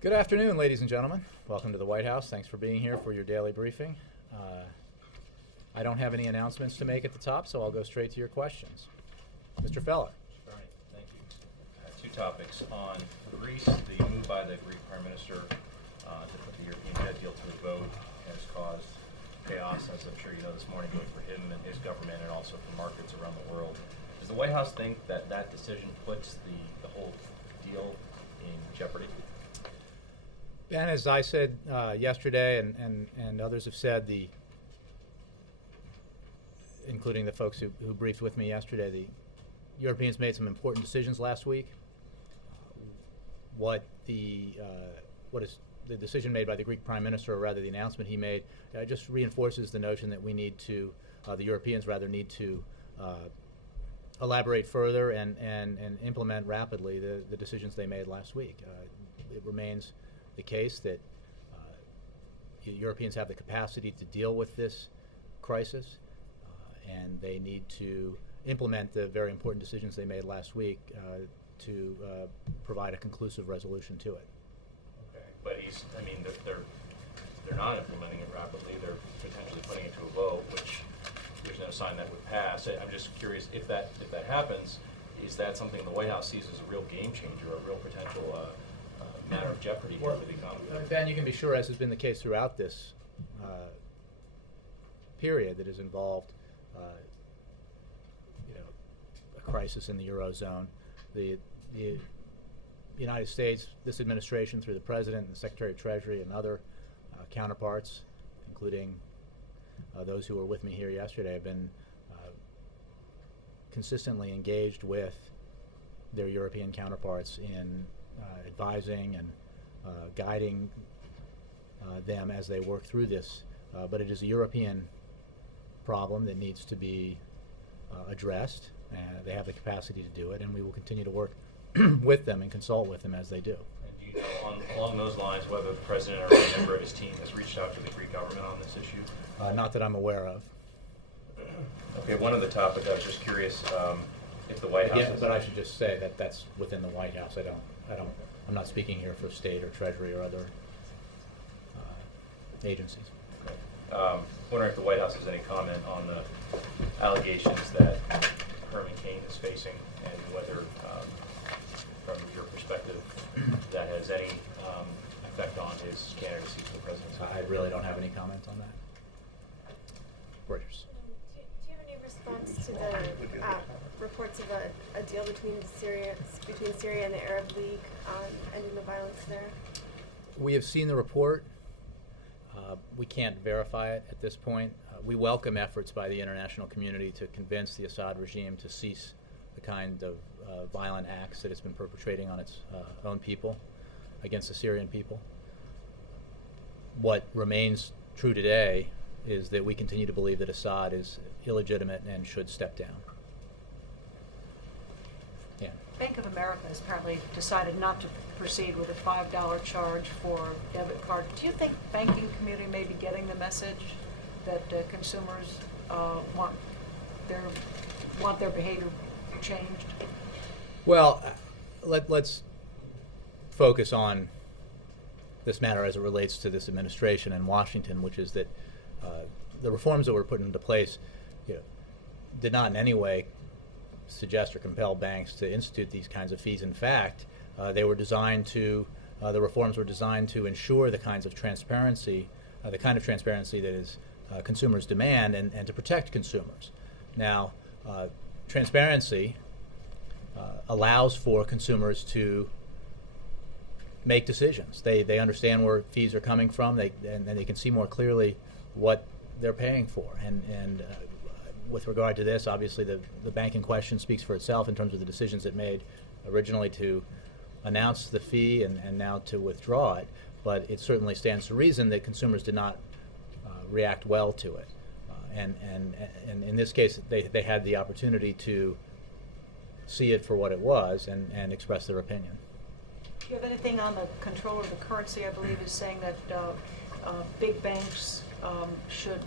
Good afternoon, ladies and gentlemen. Welcome to the White House. Thanks for being here for your daily briefing. I don't have any announcements to make at the top, so I'll go straight to your questions. Mr. Feller. All right, thank you. Two topics. On Greece, the move by the Greek Prime Minister to put the European debt deal to a vote has caused chaos, as I'm sure you know, this morning, both for him and his government and also for markets around the world. Does the White House think that that decision puts the whole deal in jeopardy? Ben, as I said yesterday, and others have said, including the folks who briefed with me yesterday, the Europeans made some important decisions last week. What is the decision made by the Greek Prime Minister, or rather the announcement he made, just reinforces the notion that we need to, the Europeans rather, need to elaborate further and implement rapidly the decisions they made last week. It remains the case that Europeans have the capacity to deal with this crisis, and they need to implement the very important decisions they made last week to provide a conclusive resolution to it. Okay, but they're not implementing it rapidly. They're potentially putting it to a vote, which there's no sign that would pass. I'm just curious if that happens, is that something the White House sees as a real game changer, a real potential matter of jeopardy for the economy? Ben, you can be sure, as has been the case throughout this period that has involved a crisis in the Eurozone, the United States, this administration, through the President and the Secretary of Treasury and other counterparts, including those who were with me here yesterday, have been consistently engaged with their European counterparts in advising and guiding them as they work through this. But it is a European problem that needs to be addressed. They have the capacity to do it, and we will continue to work with them and consult with them as they do. And do you know, along those lines, whether the President or any member of his team has reached out to the Greek government on this issue? Not that I'm aware of. Okay, one other topic, I was just curious if the White House... Yeah, but I should just say that that's within the White House. I'm not speaking here for State or Treasury or other agencies. Okay. Wondering if the White House has any comment on the allegations that Herman Cain is facing, and whether, from your perspective, that has any effect on his candidacy for the presidency. I really don't have any comment on that. Reuters. Do you have any response to the reports of a deal between Syria and the Arab League on ending the violence there? We have seen the report. We can't verify it at this point. We welcome efforts by the international community to convince the Assad regime to cease the kind of violent acts that it's been perpetrating on its own people, against the Syrian people. What remains true today is that we continue to believe that Assad is illegitimate and should step down. Yeah. Bank of America has apparently decided not to proceed with a $5 charge for debit card. Do you think banking community may be getting the message that consumers want their behavior changed? Well, let's focus on this matter as it relates to this administration in Washington, which is that the reforms that were put into place, did not in any way suggest or compel banks to institute these kinds of fees. In fact, they were designed to, the reforms were designed to ensure the kinds of transparency, the kind of transparency that is consumers demand, and to protect consumers. Now, transparency allows for consumers to make decisions. They understand where fees are coming from, and they can see more clearly what they're paying for. And with regard to this, obviously the bank in question speaks for itself in terms of the decisions it made originally to announce the fee and now to withdraw it. But it certainly stands to reason that consumers did not react well to it. And in this case, they had the opportunity to see it for what it was and express their opinion. Do you have anything on the control of the currency? I believe is saying that big banks should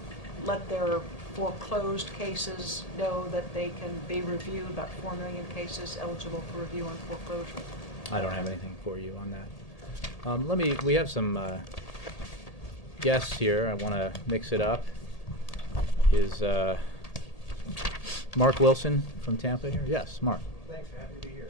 let their foreclosed cases know that they can be reviewed, about 4 million cases eligible for review on foreclosure. I don't have anything for you on that. We have some guests here. I want to mix it up. Is Mark Wilson from Tampa here? Yes, Mark. Thanks, happy to be here.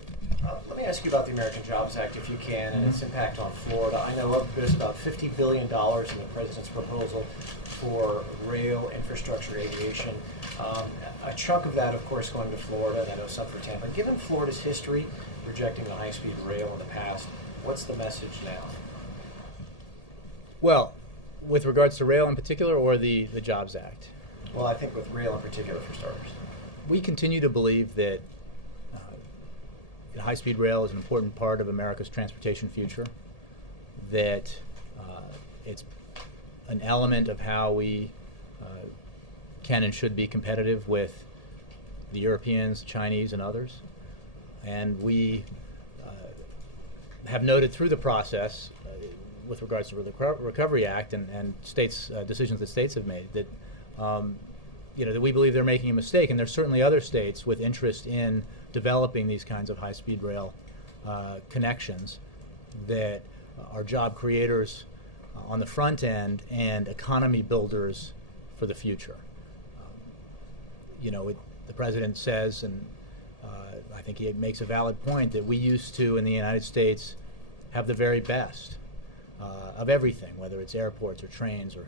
Let me ask you about the American Jobs Act, if you can, and its impact on Florida. I know there's about $50 billion in the president's proposal for rail, infrastructure, aviation. A chunk of that, of course, going to Florida, and I know some for Tampa. Given Florida's history rejecting the high-speed rail in the past, what's the message now? Well, with regards to rail in particular, or the Jobs Act? Well, I think with rail in particular, for starters. We continue to believe that high-speed rail is an important part of America's transportation future, that it's an element of how we can and should be competitive with the Europeans, Chinese, and others. And we have noted through the process, with regards to the Recovery Act and states' decisions that states have made, that that we believe they're making a mistake, and there's certainly other states with interest in developing these kinds of high-speed rail connections that are job creators on the front end and economy builders for the future. The president says, and I think he makes a valid point, that we used to, in the United States, have the very best of everything, whether it's airports or trains or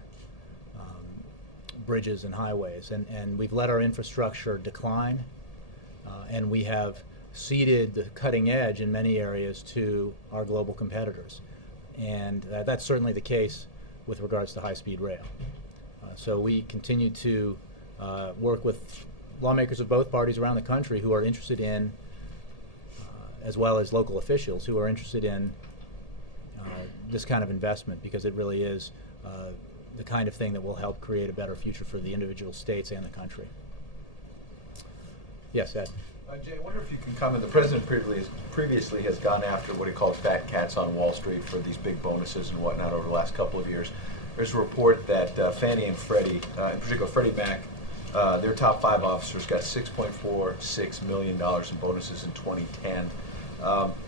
bridges and highways, and we've let our infrastructure decline, and we have ceded the cutting edge in many areas to our global competitors, and that's certainly the case with regards to high-speed rail. So we continue to work with lawmakers of both parties around the country who are interested in, as well as local officials who are interested in this kind of investment, because it really is the kind of thing that will help create a better future for the individual states and the country. Yes, Ed. Jay, I wonder if you can comment. The president previously has gone after what he calls fat cats on Wall Street for these big bonuses and whatnot over the last couple of years. There's a report that Fannie and Freddie, in particular Freddie Mac, their top 5 officers got $6.46 million in bonuses in 2010.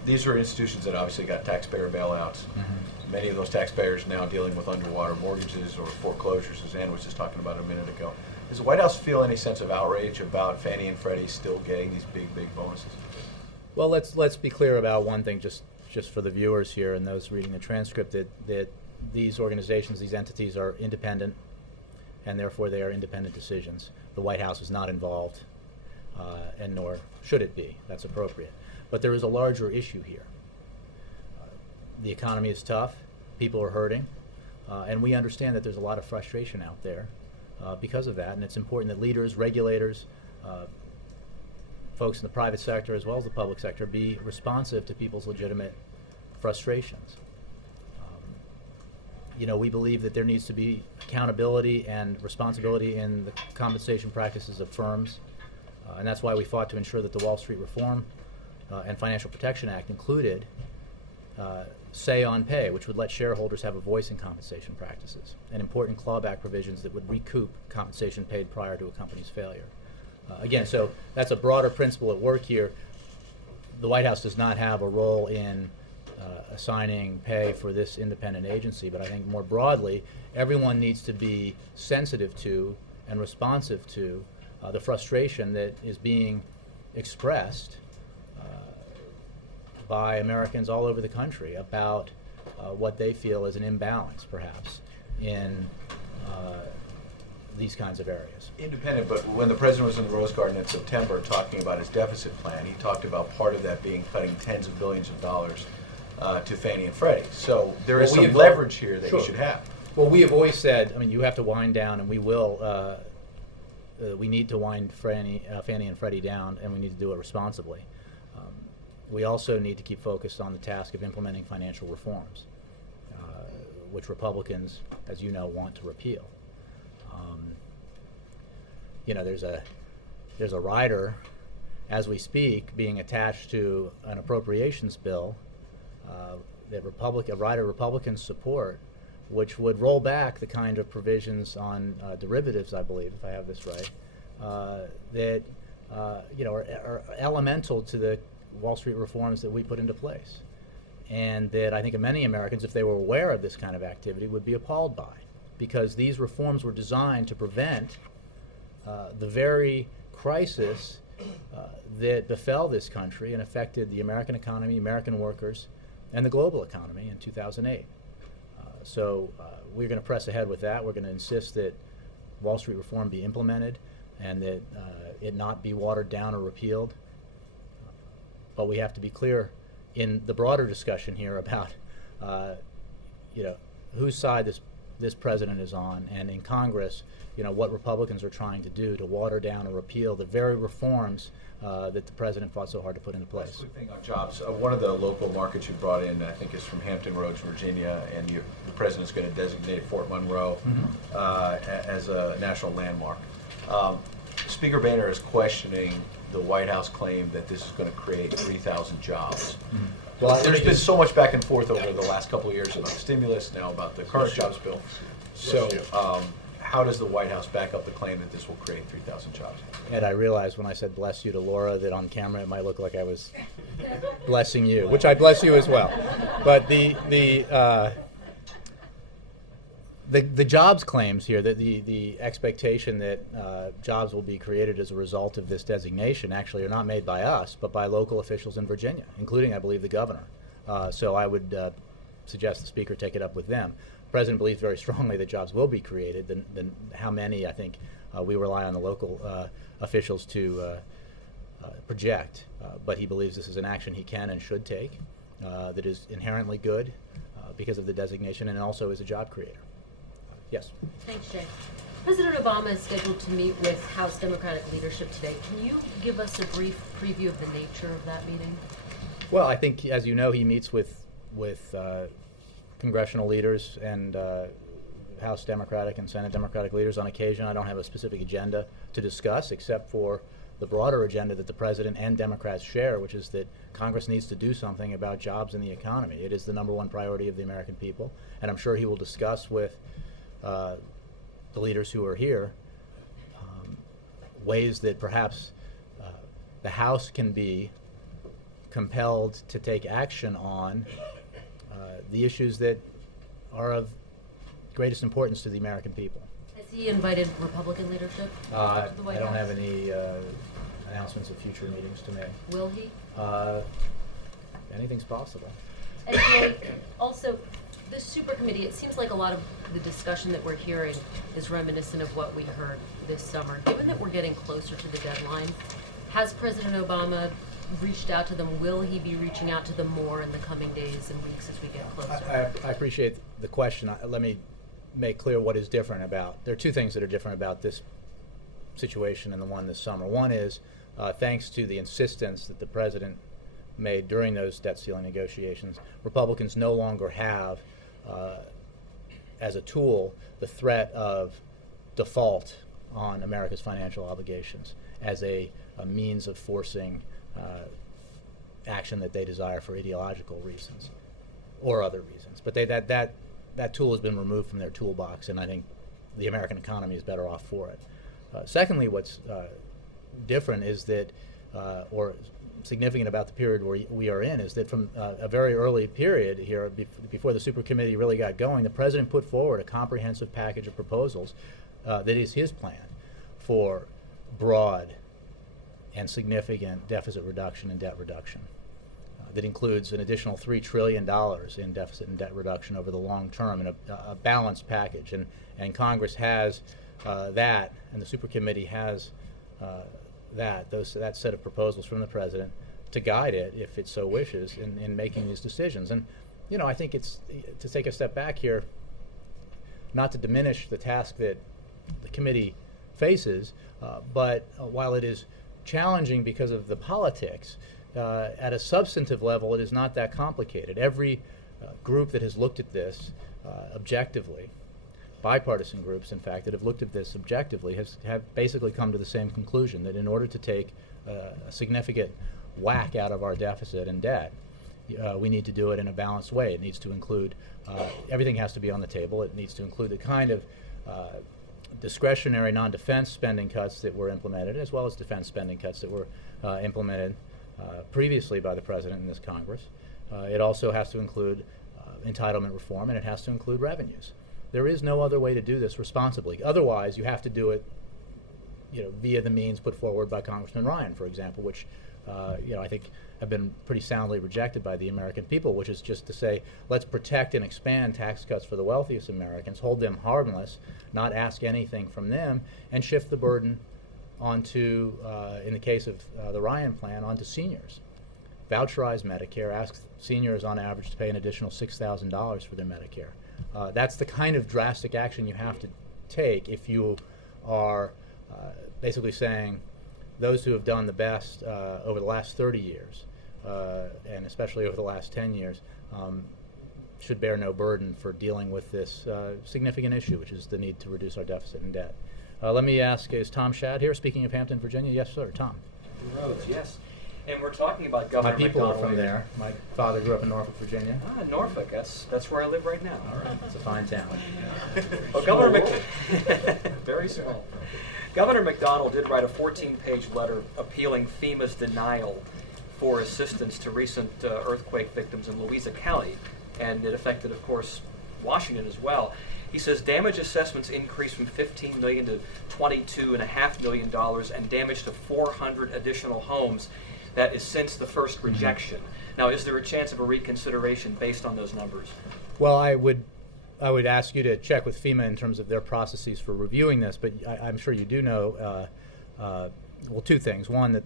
These are institutions that obviously got taxpayer bailouts. Mm-hmm. Many of those taxpayers now dealing with underwater mortgages or foreclosures, as Ann was just talking about a minute ago. Does the White House feel any sense of outrage about Fannie and Freddie still getting these big bonuses? Well, let's be clear about one thing, just for the viewers here and those reading the transcript, that these organizations, these entities are independent, and therefore they are independent decisions. The White House is not involved, and nor should it be. That's appropriate. But there is a larger issue here. The economy is tough, people are hurting, and we understand that there's a lot of frustration out there because of that, and it's important that leaders, regulators, folks in the private sector as well as the public sector be responsive to people's legitimate frustrations. We believe that there needs to be accountability and responsibility in the compensation practices of firms, and that's why we fought to ensure that the Wall Street Reform and Financial Protection Act included say on pay, which would let shareholders have a voice in compensation practices, and important clawback provisions that would recoup compensation paid prior to a company's failure. Again, so that's a broader principle at work here. The White House does not have a role in assigning pay for this independent agency, but I think more broadly, everyone needs to be sensitive to and responsive to the frustration that is being expressed by Americans all over the country about what they feel is an imbalance, perhaps, in these kinds of areas. Independent, but when the president was in the Rose Garden in September talking about his deficit plan, he talked about part of that being cutting tens of billions of dollars to Fannie and Freddie. So there is some leverage here that you should have. Well, we have always said, you have to wind down, and we will. We need to wind Fannie and Freddie down, and we need to do it responsibly. We also need to keep focused on the task of implementing financial reforms, which Republicans, as you know, want to repeal. There's a rider, as we speak, being attached to an appropriations bill that Republicans support, which would roll back the kind of provisions on derivatives, I believe, if I have this right, that are elemental to the Wall Street reforms that we put into place. and that I think many Americans, if they were aware of this kind of activity, would be appalled by, because these reforms were designed to prevent the very crisis that befell this country and affected the American economy, American workers, and the global economy in 2008. So we're going to press ahead with that. We're going to insist that Wall Street reform be implemented and that it not be watered down or repealed. But we have to be clear in the broader discussion here about whose side this president is on, and in Congress, what Republicans are trying to do to water down or repeal the very reforms that the president fought so hard to put into place. Last quick thing on jobs. One of the local markets you brought in, I think, is from Hampton Roads, Virginia, and the president's going to designate Fort Monroe as a national landmark. Speaker Boehner is questioning the White House claim that this is going to create 3,000 jobs. Well, there's been so much back and forth over the last couple of years about stimulus, now about the current jobs bill. So how does the White House back up the claim that this will create 3,000 jobs? And I realized when I said bless you to Laura that on camera it might look like I was blessing you, which I bless you as well. But the jobs claims here, that the expectation that jobs will be created as a result of this designation actually are not made by us, but by local officials in Virginia, including, I believe, the governor. So I would suggest the Speaker take it up with them. The President believes very strongly that jobs will be created. Then how many, I think, we rely on the local officials to project. But he believes this is an action he can and should take that is inherently good because of the designation, and also is a job creator. Yes. Thanks, Jay. President Obama is scheduled to meet with House Democratic leadership today. Can you give us a brief preview of the nature of that meeting? Well, I think, as you know, he meets with congressional leaders and House Democratic and Senate Democratic leaders on occasion. I don't have a specific agenda to discuss, except for the broader agenda that the President and Democrats share, which is that Congress needs to do something about jobs and the economy. It is the #1 priority of the American people, and I'm sure he will discuss with the leaders who are here ways that perhaps the House can be compelled to take action on the issues that are of greatest importance to the American people. Has he invited Republican leadership to the White I don't House? have any announcements of future meetings to make. Will he? Anything's possible. And Jay, also, this super committee, it seems like a lot of the discussion that we're hearing is reminiscent of what we heard this summer. Given that we're getting closer to the deadline, has President Obama reached out to them? Will he be reaching out to them more in the coming days and weeks as we get closer? I appreciate the question. Let me make clear what is different about. There are two things that are different about this situation and the one this summer. One is, thanks to the insistence that the President made during those debt ceiling negotiations, Republicans no longer have, as a tool, the threat of default on America's financial obligations as a means of forcing action that they desire for ideological reasons or other reasons. But that tool has been removed from their toolbox, and I think the American economy is better off for it. Secondly, what's different is that, or significant about the period we are in, is that from a very early period here, before the super committee really got going, the President put forward a comprehensive package of proposals that is his plan for broad and significant deficit reduction and debt reduction. That includes an additional $3 trillion in deficit and debt reduction over the long term, and a balanced package. And Congress has that, and the super committee has that set of proposals from the President to guide it, if it so wishes, in making these decisions. And I think it's to take a step back here, not to diminish the task that the committee faces, but while it is challenging because of the politics, at a substantive level, it is not that complicated. Every group that has looked at this objectively, bipartisan groups, in fact, that have looked at this objectively, have basically come to the same conclusion, that in order to take a significant whack out of our deficit and debt, we need to do it in a balanced way. It needs to include, everything has to be on the table. It needs to include the kind of discretionary non-defense spending cuts that were implemented, as well as defense spending cuts that were implemented previously by the President in this Congress. It also has to include entitlement reform, and it has to include revenues. There is no other way to do this responsibly. Otherwise, you have to do it, via the means put forward by Congressman Ryan, for example, which, I think have been pretty soundly rejected by the American people, which is just to say, let's protect and expand tax cuts for the wealthiest Americans, hold them harmless, not ask anything from them, and shift the burden onto, in the case of the Ryan plan, onto seniors. Voucherize Medicare, ask seniors on average to pay an additional $6,000 for their Medicare. That's the kind of drastic action you have to take if you are basically saying those who have done the best over the last 30 years, and especially over the last 10 years, should bear no burden for dealing with this significant issue, which is the need to reduce our deficit and debt. Let me ask, is Tom Shad here, speaking of Hampton, Virginia? Yes, sir, Tom. Roads, yes. And we're talking about My Governor people are McDonnell. from there. My father grew up in Norfolk, Virginia. Ah, Norfolk. That's where I live right now. All right, it's a fine town. Well, Governor very small. Governor McDonnell did write a 14-page letter appealing FEMA's denial for assistance to recent earthquake victims in Louisa County, and it affected, of course, Washington as well. He says damage assessments increased from $15 million to $22.5 million, and damage to 400 additional homes. That is since the first rejection. Now, is there a chance of a reconsideration based on those numbers? Well, I would ask you to check with FEMA in terms of their processes for reviewing this, but I'm sure you do know, well, two things. One, that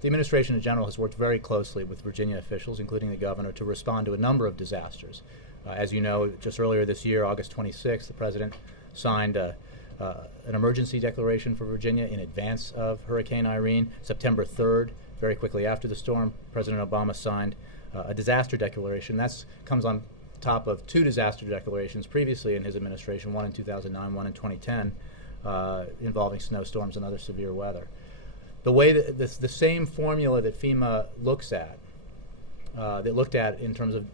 the administration in general has worked very closely with Virginia officials, including the governor, to respond to a number of disasters. As you know, just earlier this year, August 26th, the president signed an emergency declaration for Virginia in advance of Hurricane Irene. September 3rd, very quickly after the storm, President Obama signed a disaster declaration. That comes on top of two disaster declarations previously in his administration, one in 2009, one in 2010, involving snowstorms and other severe weather. The way that the same formula that FEMA looks at, that looked at in terms of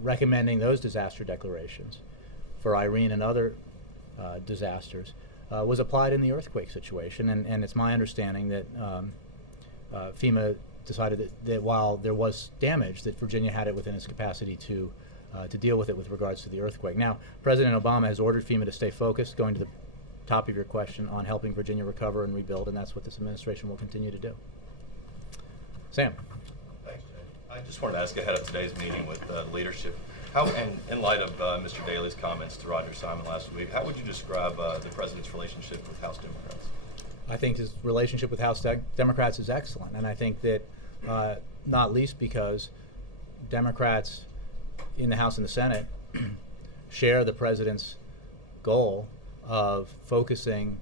recommending those disaster declarations for Irene and other disasters, was applied in the earthquake situation, and it's my understanding that FEMA decided that while there was damage, that Virginia had it within its capacity to deal with it with regards to the earthquake. Now, President Obama has ordered FEMA to stay focused, going to the top of your question, on helping Virginia recover and rebuild, and that's what this administration will continue to do. Sam. Thanks, Jay. I just wanted to ask ahead of today's meeting with leadership, how, and in light of Mr. Daley's comments to Roger Simon last week, how would you describe the president's relationship with House Democrats? I think his relationship with House Democrats is excellent, and I think that not least because Democrats in the House and the Senate share the president's goal of focusing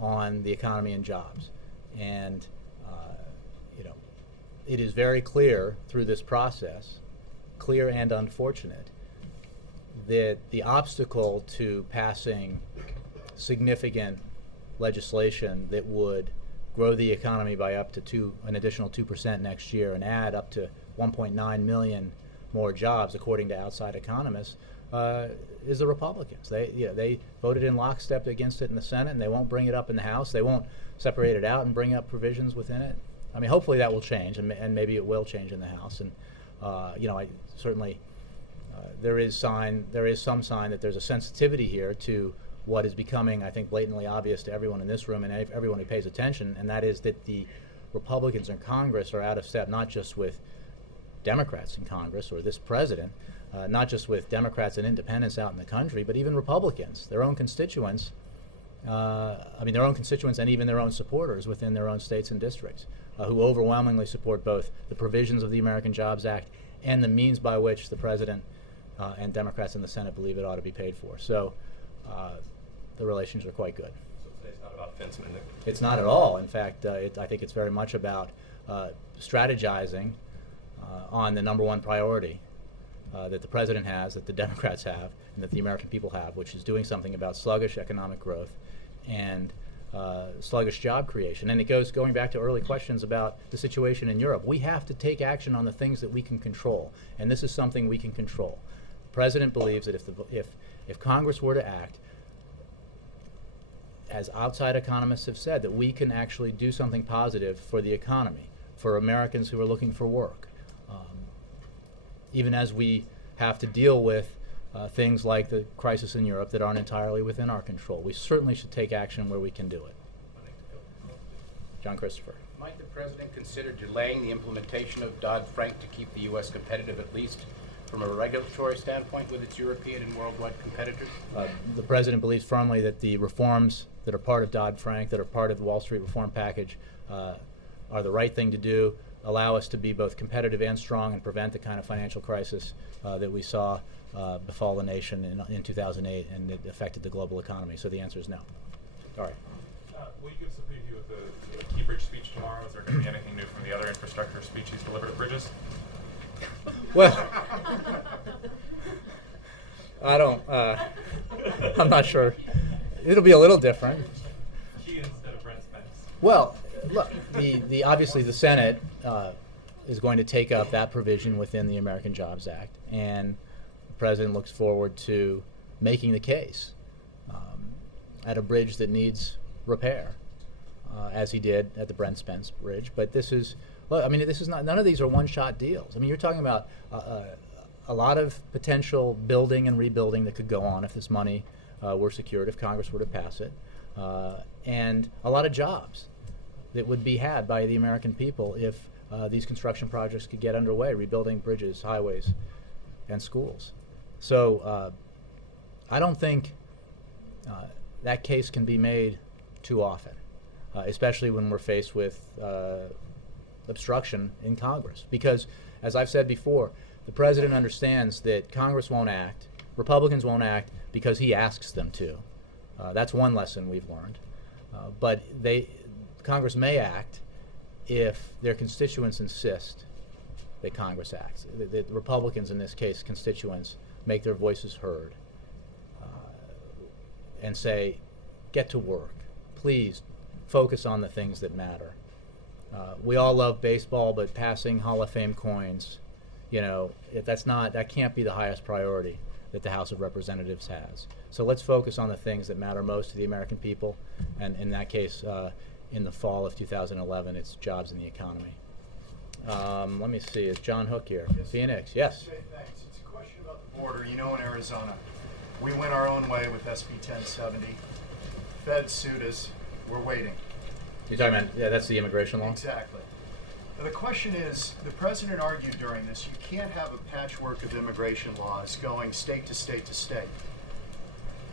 on the economy and jobs. And it is very clear through this process, clear and unfortunate, that the obstacle to passing significant legislation that would grow the economy by up to an additional 2% next year and add up to 1.9 million more jobs, according to outside economists, is the Republicans. They voted in lockstep against it in the Senate, and they won't bring it up in the House. They won't separate it out and bring up provisions within it. I mean, hopefully that will change, and maybe it will change in the House. And I certainly there is some sign that there's a sensitivity here to what is becoming, I think, blatantly obvious to everyone in this room and everyone who pays attention, and that is that the Republicans in Congress are out of step, not just with Democrats in Congress or this president, not just with Democrats and independents out in the country, but even Republicans, their own constituents, their own constituents and even their own supporters within their own states and districts, who overwhelmingly support both the provisions of the American Jobs Act and the means by which the president and Democrats in the Senate believe it ought to be paid for. So the relations are quite good. So today's not about fence-mending? It's not at all. In fact, I think it's very much about strategizing on the number one priority that the president has, that the Democrats have, and that the American people have, which is doing something about sluggish economic growth and sluggish job creation. And it going back to early questions about the situation in Europe. We have to take action on the things that we can control, and this is something we can control. The president believes that if Congress were to act, as outside economists have said, that we can actually do something positive for the economy, for Americans who are looking for work. even as we have to deal with things like the crisis in Europe that aren't entirely within our control. We certainly should take action where we can do it. John Christopher. Might the President consider delaying the implementation of Dodd-Frank to keep the U.S. competitive, at least from a regulatory standpoint, with its European and worldwide competitors? The President believes firmly that the reforms that are part of Dodd-Frank, that are part of the Wall Street reform package, are the right thing to do, allow us to be both competitive and strong and prevent the kind of financial crisis that we saw befall the nation in 2008 and it affected the global economy. So the answer is no. All right. Will you give us a preview of the Key Bridge speech tomorrow? Is there going to be anything new from the other infrastructure speech he's delivered at Bridges? Well, I don't, I'm not sure. It'll be a little different. Key instead of Brent Spence. Well, look, obviously the Senate is going to take up that provision within the American Jobs Act, and the President looks forward to making the case at a bridge that needs repair, as he did at the Brent Spence Bridge. But this is, look, I mean, this is not, none of these are one-shot deals. I mean, you're talking about a lot of potential building and rebuilding that could go on if this money were secured, if Congress were to pass it, and a lot of jobs that would be had by the American people if these construction projects could get underway, rebuilding bridges, highways, and schools. So I don't think that case can be made too often, especially when we're faced with obstruction in Congress. Because, as I've said before, the President understands that Congress won't act, Republicans won't act because he asks them to. That's one lesson we've learned. But Congress may act if their constituents insist that Congress acts. The Republicans, in this case, constituents, make their voices heard and say, get to work. Please focus on the things that matter. We all love baseball, but passing Hall of Fame coins, you know, that can't be the highest priority that the House of Representatives has. So let's focus on the things that matter most to the American people, and in that case, in the fall of 2011, it's jobs and the economy. Let me see, is John Hook here? Yes. Phoenix, yes. Jay, thanks. It's a question about the border. You know, in Arizona, we went our own way with SB 1070. Feds sued us. We're waiting. You're talking about, yeah, that's the immigration law? Exactly. Now, the question is, the President argued during this, you can't have a patchwork of immigration laws going state to state to state.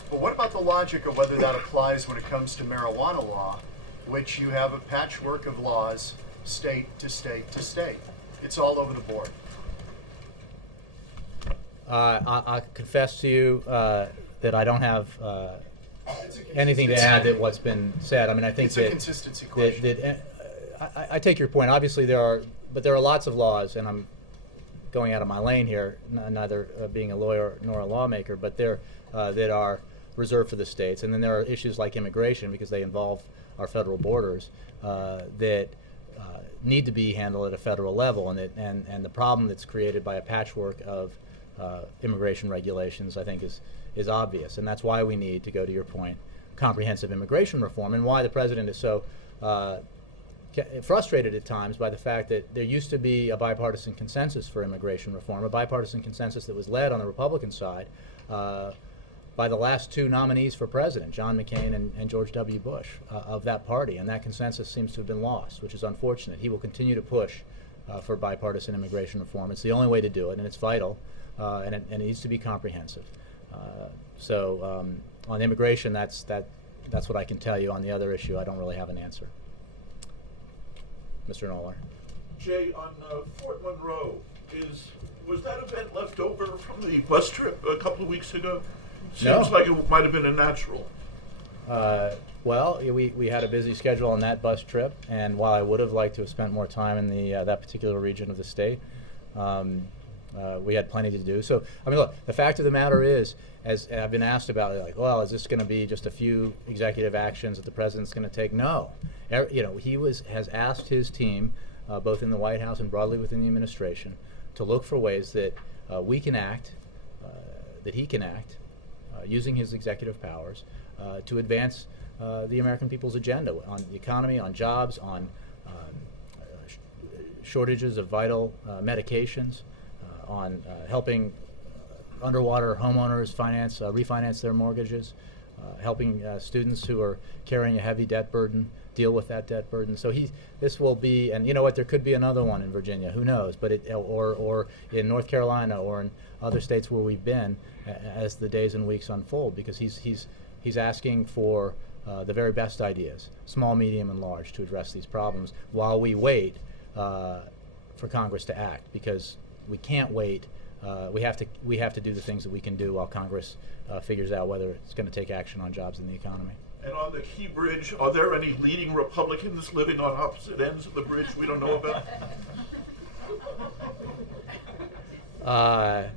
But what about the logic of whether that applies when it comes to marijuana law, which you have a patchwork of laws state to state to state? It's all over the board. I confess to you that I don't have anything to add to what's been said. I mean, I think it's a consistency question. I take your point. Obviously, there are lots of laws, and I'm going out of my lane here, neither being a lawyer nor a lawmaker, but that are reserved for the states. And then there are issues like immigration, because they involve our federal borders, that need to be handled at a federal level. And the problem that's created by a patchwork of immigration regulations, I think, is obvious. And that's why we need, to go to your point, comprehensive immigration reform, and why the President is so frustrated at times by the fact that there used to be a bipartisan consensus for immigration reform, a bipartisan consensus that was led on the Republican side by the last two nominees for president, John McCain and George W. Bush, of that party. And that consensus seems to have been lost, which is unfortunate. He will continue to push for bipartisan immigration reform. It's the only way to do it, and it's vital, and it needs to be comprehensive. So on immigration, that's what I can tell you. On the other issue, I don't really have an answer. Mr. Noller. Jay, on Fort Monroe, was that event left over from the bus trip a couple of weeks ago? Seems like it might have been a natural. Well, we had a busy schedule on that bus trip, and while I would have liked to have spent more time in that particular region of the state, we had plenty to do. So, I mean, look, the fact of the matter is, as I've been asked about, like, well, is this going to be just a few executive actions that the President's going to take? No. You know, he has asked his team, both in the White House and broadly within the administration, to look for ways that we can act, that he can act, using his executive powers, to advance the American people's agenda on the economy, on jobs, on shortages of vital medications, helping underwater homeowners refinance their mortgages, helping students who are carrying a heavy debt burden deal with that debt burden. So this will be, and you know what, there could be another one in Virginia, who knows, but or in North Carolina or in other states where we've been as the days and weeks unfold, because he's asking for the very best ideas, small, medium, and large, to address these problems while we wait for Congress to act, because we can't wait. We have to do the things that we can do while Congress figures out whether it's going to take action on jobs and the economy. And on the Key Bridge, are there any leading Republicans living on opposite ends of the bridge we don't know about?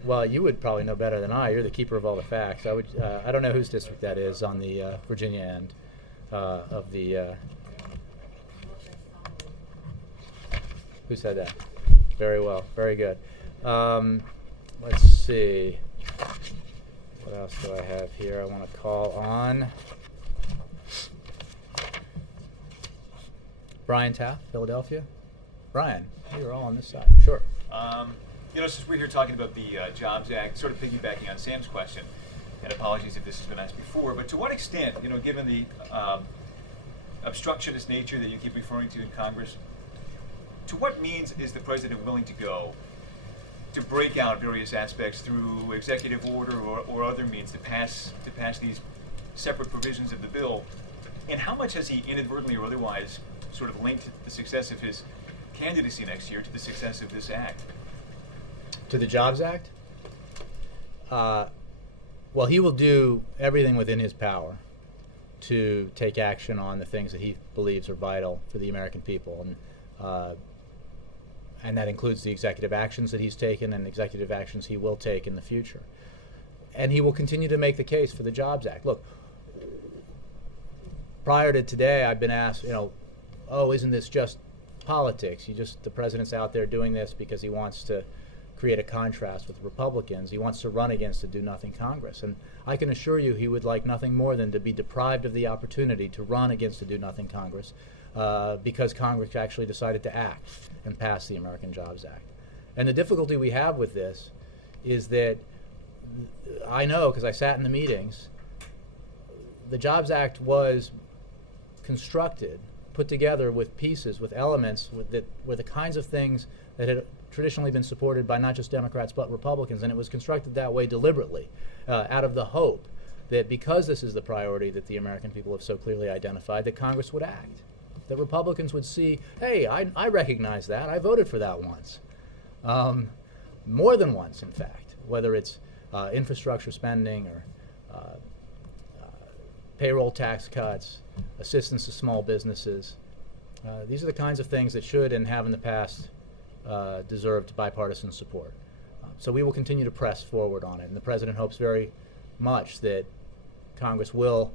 Well, you would probably know better than I. You're the keeper of all the facts. I don't know whose district that is on the Virginia end of the. Who said that? Very well. Very good. Let's see. What else do I have here? I want to call on Brian Taft, Philadelphia. Brian, you're all on this side. Sure. Since we're here talking about the Jobs Act, sort of piggybacking on Sam's question, and apologies if this has been asked before, but to what extent, given the obstructionist nature that you keep referring to in Congress, to what means is the president willing to go to break out various aspects through executive order or other means to pass these separate provisions of the bill? And how much has he inadvertently or otherwise sort of linked the success of his candidacy next year to the success of this act? To the Jobs Act? Well, he will do everything within his power to take action on the things that he believes are vital for the American people, and that includes the executive actions that he's taken and executive actions he will take in the future. And he will continue to make the case for the Jobs Act. Look, prior to today, I've been asked, oh, isn't this just politics? The president's out there doing this because he wants to create a contrast with Republicans. He wants to run against a do-nothing Congress. And I can assure you he would like nothing more than to be deprived of the opportunity to run against a do-nothing Congress because Congress actually decided to act and pass the American Jobs Act. And the difficulty we have with this is that I know, because I sat in the meetings, the Jobs Act was constructed, put together with pieces, with elements, that were the kinds of things that had traditionally been supported by not just Democrats but Republicans, and it was constructed that way deliberately, out of the hope that because this is the priority that the American people have so clearly identified, that Congress would act, that Republicans would see, hey, I recognize that, I voted for that once, more than once, in fact, whether it's infrastructure spending or payroll tax cuts, assistance to small businesses. These are the kinds of things that should and have in the past deserved bipartisan support. So we will continue to press forward on it, and the president hopes very much that Congress will,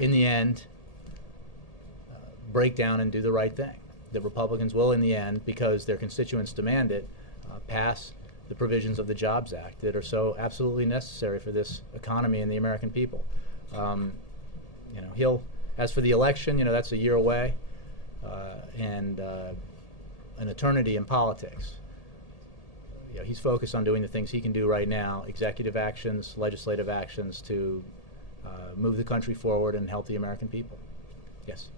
in the end, break down and do the right thing. The Republicans will, in the end, because their constituents demand it, pass the provisions of the Jobs Act that are so absolutely necessary for this economy and the American people. As for the election, that's a year away, and an eternity in politics. He's focused on doing the things he can do right now, executive actions, legislative actions to move the country forward and help the American people. Yes.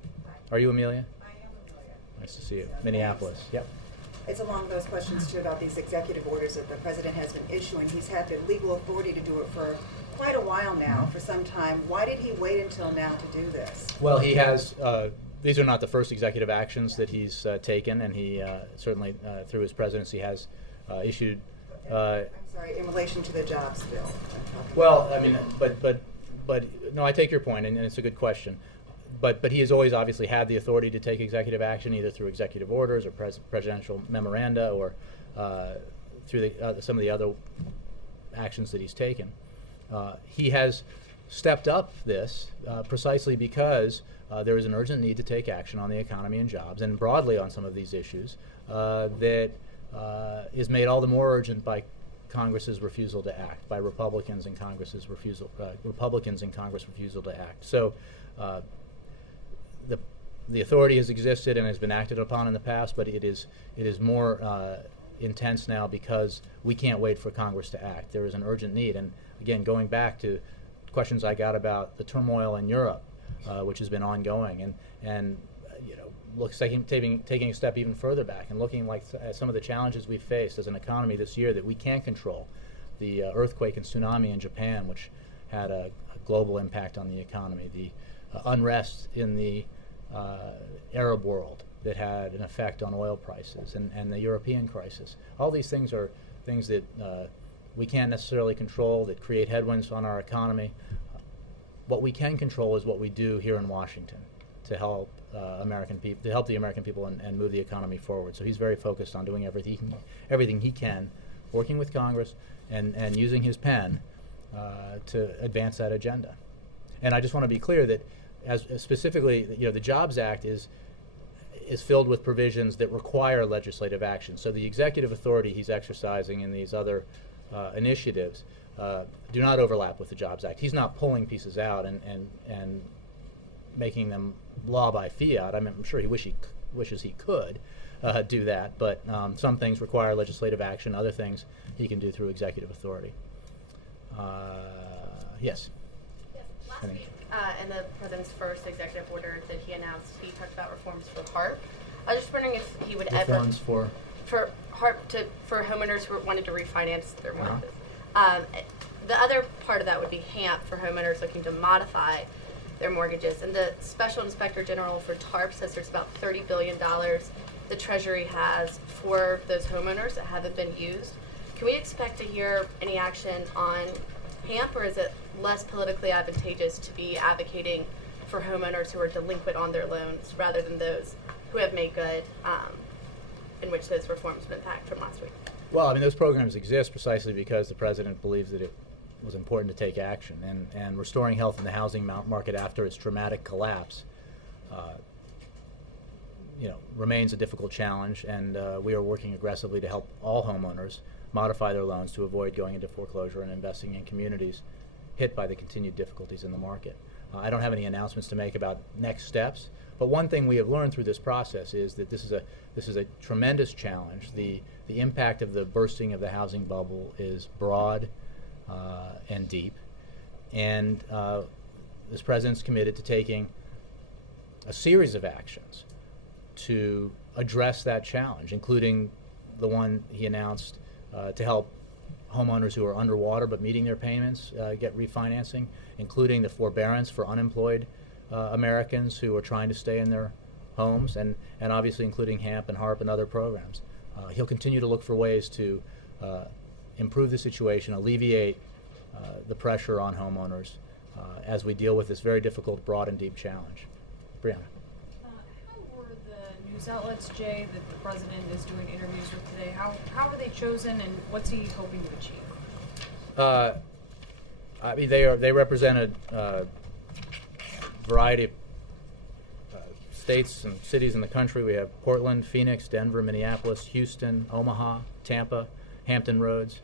Are you Amelia? I am Amelia. Nice to see you. Minneapolis. Yep. It's along those questions too about these executive orders that the president has been issuing. He's had the legal authority to do it for quite a while now, for some time. Why did he wait until now to do this? Well, he has. These are not the first executive actions that he's taken, and he certainly, through his presidency, has issued. I'm sorry, in relation to the jobs bill. Well, I mean, but no, I take your point, and it's a good question. But he has always obviously had the authority to take executive action, either through executive orders or presidential memoranda, or through some of the other actions that he's taken. He has stepped up this precisely because there is an urgent need to take action on the economy and jobs, and broadly on some of these issues, that is made all the more urgent by Congress's refusal to act, by Republicans in Congress's refusal. Republicans in Congress refusal to act. So. The authority has existed and has been acted upon in the past, but it is more intense now because we can't wait for Congress to act. There is an urgent need. And again, going back to questions I got about the turmoil in Europe, which has been ongoing, and looks like taking a step even further back and looking at some of the challenges we faced as an economy this year that we can't control. The earthquake and tsunami in Japan, which had a global impact on the economy. The unrest in the Arab world that had an effect on oil prices, and the European crisis. All these things are things that we can't necessarily control, that create headwinds on our economy. What we can control is what we do here in Washington to help the American people and move the economy forward. So he's very focused on doing everything he can, working with Congress and using his pen to advance that agenda. And I just want to be clear that, as specifically, the Jobs Act is filled with provisions that require legislative action. So the executive authority he's exercising in these other initiatives do not overlap with the Jobs Act. He's not pulling pieces out and making them law by fiat. I mean, I'm sure he wishes he could do that, but some things require legislative action. Other things he can do through executive authority. Yes. Last week, in the president's first executive order that he announced, he talked about reforms for HARP. I was just wondering if he would reforms for HARP for homeowners who wanted to refinance their mortgages. The other part of that would be HAMP for homeowners looking to modify their mortgages. And the Special Inspector General for TARP says there's about $30 billion the Treasury has for those homeowners that haven't been used. Can we expect to hear any action on HAMP, or is it less politically advantageous to be advocating for homeowners who are delinquent on their loans rather than those who have made good, in which those reforms would impact from last week? Well, I mean, those programs exist precisely because the president believes that it was important to take action, and restoring health in the housing market after its dramatic collapse remains a difficult challenge, and we are working aggressively to help all homeowners modify their loans to avoid going into foreclosure and investing in communities hit by the continued difficulties in the market. I don't have any announcements to make about next steps, but one thing we have learned through this process is that this is a tremendous challenge. The impact of the bursting of the housing bubble is broad and deep, and this president's committed to taking a series of actions to address that challenge, including the one he announced to help homeowners who are underwater but meeting their payments get refinancing, including the forbearance for unemployed Americans who are trying to stay in their homes, and obviously including HAMP and HARP and other programs. He'll continue to look for ways to improve the situation, alleviate the pressure on homeowners as we deal with this very difficult, broad and deep challenge. Brianna. How were the news outlets, Jay, that the president is doing interviews with today, how were they chosen, and what's he hoping to achieve? I mean, they represented a variety of states and cities in the country. We have Portland, Phoenix, Denver, Minneapolis, Houston, Omaha, Tampa, Hampton Roads,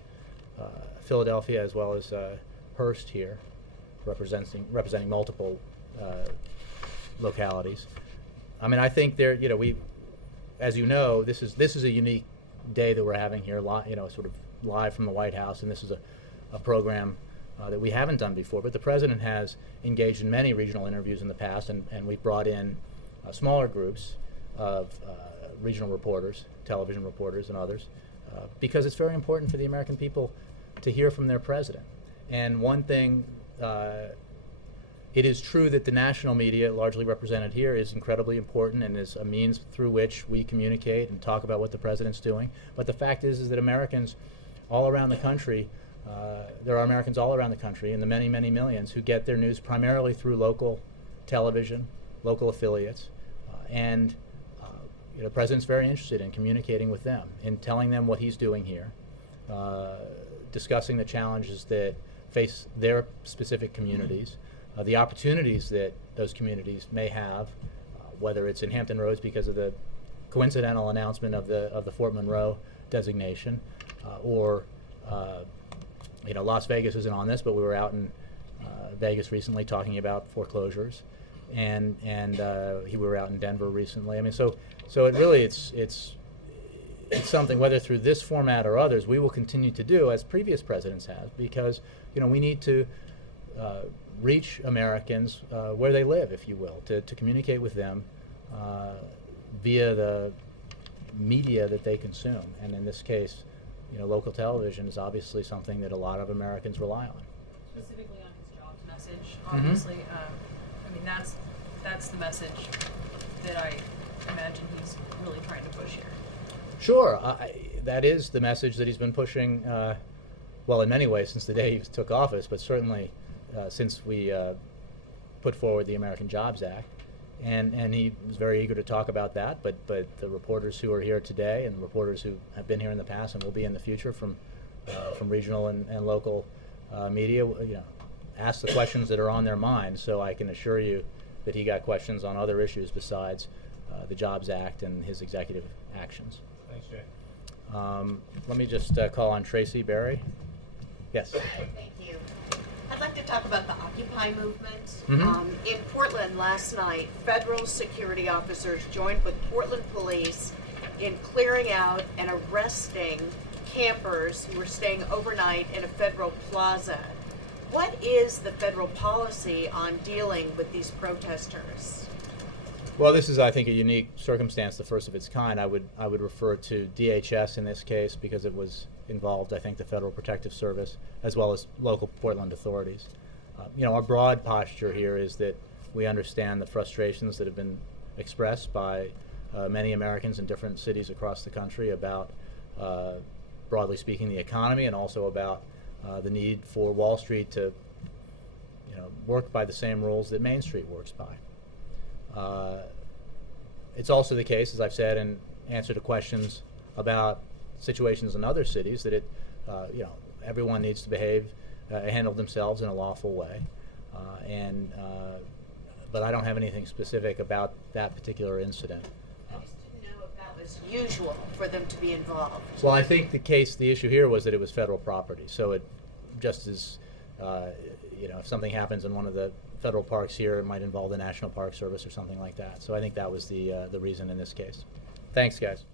Philadelphia, as well as Hearst here, representing multiple localities. I mean, I think as you know, this is a unique day that we're having here, sort of live from the White House, and this is a program that we haven't done before. But the president has engaged in many regional interviews in the past, and we've brought in smaller groups of regional reporters, television reporters, and others, because it's very important for the American people to hear from their president. And one thing, it is true that the national media, largely represented here, is incredibly important and is a means through which we communicate and talk about what the president's doing. But the fact is that Americans all around the country, there are Americans all around the country, and the many, many millions, who get their news primarily through local television, local affiliates, and the president's very interested in communicating with them, in telling them what he's doing here, discussing the challenges that face their specific communities, the opportunities that those communities may have, whether it's in Hampton Roads because of the coincidental announcement of the Fort Monroe designation, or Las Vegas isn't on this, but we were out in Vegas recently talking about foreclosures, and we were out in Denver recently. I mean, so it really it's it's something, whether through this format or others, we will continue to do as previous presidents have, because we need to reach Americans where they live, if you will, to communicate with them via the media that they consume. And in this case, local television is obviously something that a lot of Americans rely on. Specifically on his jobs message, obviously, I mean, that's the message that I imagine he's really trying to push here. Sure, that is the message that he's been pushing, well, in many ways since the day he took office, but certainly since we put forward the American Jobs Act. And he was very eager to talk about that, but the reporters who are here today and the reporters who have been here in the past and will be in the future from regional and local media, ask the questions that are on their minds. So I can assure you that he got questions on other issues besides the Jobs Act and his executive actions. Thanks, Jay. Let me just call on Tracy Berry. Yes. Thank you. I'd like to talk about the Occupy movement. Mhm. In Portland last night, federal security officers joined with Portland police in clearing out and arresting campers who were staying overnight in a federal plaza. What is the federal policy on dealing with these protesters? Well, this is, I think, a unique circumstance, the first of its kind. I would refer to DHS in this case because it was involved, I think, the Federal Protective Service as well as local Portland authorities. Our broad posture here is that we understand the frustrations that have been expressed by many Americans in different cities across the country about, broadly speaking, the economy, and also about the need for Wall Street to work by the same rules that Main Street works by. It's also the case, as I've said in answer to questions about situations in other cities, that everyone needs to behave, handle themselves in a lawful way, but I don't have anything specific about that particular incident. I just didn't know if that was usual for them to be involved. Well, I think the issue here was that it was federal property, so it just as if something happens in one of the federal parks here, it might involve the National Park Service or something like that. So I think that was the reason in this case. Thanks, guys.